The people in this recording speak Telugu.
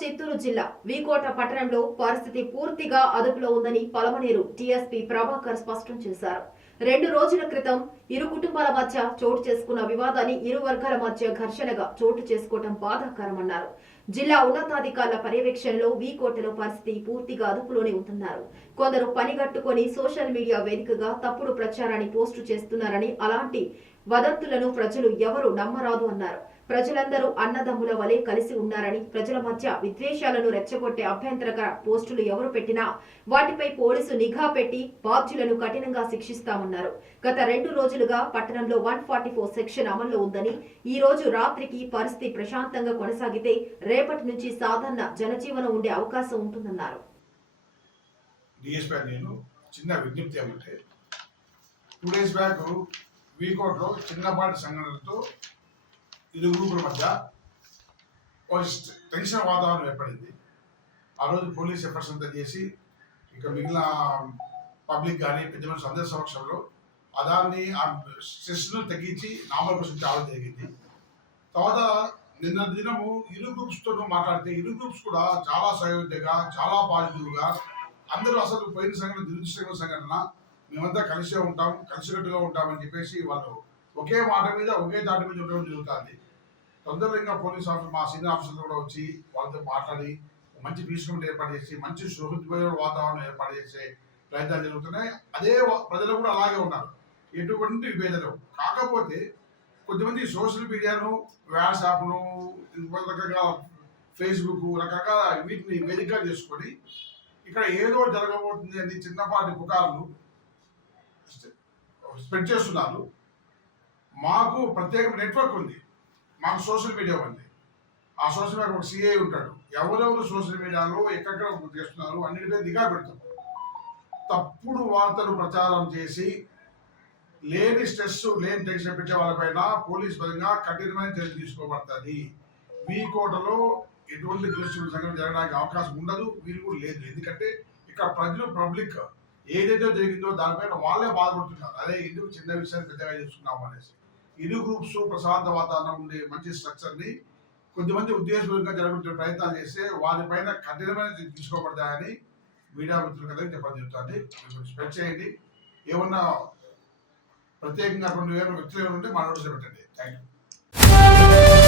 చిత్తూరు జిల్లా వీకోట పట్టణంలో పరిస్థితి పూర్తిగా అదుపులో ఉందని పలమనేరు టీఎస్పీ ప్రభాకర్ స్పష్టం చేశారు. రెండు రోజుల క్రితం ఇరు కుటుంబాల మధ్య చోటు చేసుకున్న వివాదాన్ని ఇరు వర్గాల మధ్య ఘర్షణగా చోటు చేసుకోవడం బాధాకరమన్నారు. జిల్లా ఉన్నతాధికారుల పర్యవేక్షణలో వీకోటలో పరిస్థితి పూర్తిగా అదుపులోనే ఉంటున్నారు కొందరు పనిగట్టుకొని సోషల్ మీడియా వేదికగా తప్పుడు ప్రచారాన్ని పోస్టు చేస్తున్నారని అలాంటి వదంతులను ప్రజలు ఎవరు నమ్మరాదు అన్నారు. ప్రజలందరూ అన్నదమ్ముల వలె కలిసి ఉన్నారని ప్రజల మధ్య విద్వేషాలను రెచ్చగొట్టే అభ్యంతరకర పోస్టులు ఎవరు పెట్టినా వాటిపై పోలీసు నిఘా పెట్టి బాధ్యులను కఠినంగా శిక్షిస్తామన్నారు. గత రెండు రోజులుగా పట్టణంలో వన్ ఫార్టీ ఫోర్ సెక్షన్ అమల్లో ఉందని ఈ రోజు రాత్రికి పరిస్థితి ప్రశాంతంగా కొనసాగితే రేపటి నుంచి సాధారణ జనజీవనం ఉండే అవకాశం ఉంటుందన్నారు. చిన్న విజ్ఞప్తి ఏమంటే టూ డేస్ బ్యాక్ వీకోట్లో చిన్నపాటి సంఘటనలతో ఇరు గ్రూపుల మధ్య టెన్షన్ వాతావరణం ఏర్పడింది. ఆ రోజు పోలీస్ ఎఫర్ట్స్ అంతా చేసి ఇక మిగిలిన పబ్లిక్ కానీ పెద్ద మనుషులు అందరి సమక్షంలో ఆ దాన్ని ఆ స్ట్రెస్ను తగ్గించి నార్మల్ కోసం రావడం జరిగింది. తర్వాత నిన్న దినము ఇరు గ్రూప్స్తో మాట్లాడితే ఇరు గ్రూప్స్ కూడా చాలా సయోధ్యగా చాలా పాజిటివ్గా అందరూ అసలు పోయిన సంఘటన దురదృష్టకర సంఘటన మేమంతా కలిసే ఉంటాం కలిసికట్టుగా ఉంటామని చెప్పేసి వాళ్ళు ఒకే మాట మీద ఒకే దాటి మీద ఉండడం జరుగుతుంది. తొందరగా ఇంకా పోలీస్ ఆఫీసర్ మా సీనియర్ ఆఫీసర్లు కూడా వచ్చి వాళ్ళతో మాట్లాడి మంచి పీస్ ఏర్పాటు చేసి మంచి సుహృద్భావ వాతావరణం ఏర్పాటు చేసే ప్రయత్నాలు జరుగుతున్నాయి. అదే వా- ప్రజలు కూడా అలాగే ఉన్నారు. ఎటువంటి విభేదలు కాకపోతే కొంతమంది సోషల్ మీడియాను వాట్సాప్ను రకరకాల ఫేస్బుక్ రకరకాల వీటిని వేదిక చేసుకొని ఇక్కడ ఏదో జరగబోతుంది అని చిన్నపాటి పుకార్లు స్ప్రెడ్ చేస్తున్నారు. మాకు ప్రత్యేక నెట్వర్క్ ఉంది. మాకు సోషల్ మీడియా ఉంది. ఆ సోషల్ మీడియా ఒక సిఐ ఉంటాడు. ఎవరెవరు సోషల్ మీడియాలో ఎక్కడెక్కడ చేస్తున్నారు అన్నిటిపై దిగా పెడతాం. తప్పుడు వార్తలు ప్రచారం చేసి లేని స్ట్రెస్ లేని టెన్షన్ పెట్టే వాళ్ళపైన పోలీస్ పరంగా కఠినమైన చర్య తీసుకోబడుతుంది. మీ కోటలో ఎటువంటి దృష్టి సంఘటన జరగడానికి అవకాశం ఉండదు. వీలు కూడా లేదు. ఎందుకంటే ఇక్కడ ప్రజలు పబ్లిక్ ఏదైతే జరిగిందో దానిపైన వాళ్ళే బాధపడుతున్నారు. అదే ఎందుకు చిన్న విషయాన్ని పెద్దగా చేసుకున్నాము అనేసి. ఇరు గ్రూప్స్ ప్రశాంత వాతావరణం ఉండే మంచి స్ట్రక్చర్ని కొద్దిమంది ఉద్దేశపూర్వకంగా జరుగుతున్న ప్రయత్నాలు చేస్తే వారిపైన కఠినమైన తీసుకోబడతాయని మీడియా మిత్రులు కదా చెప్పడం జరుగుతుంది. స్ప్రెడ్ చేయండి. ఏమన్నా ప్రత్యేకంగా రెండు వేల వ్యక్తులు ఏమైనా ఉంటే మా నోటీసులు పెట్టండి. Thank you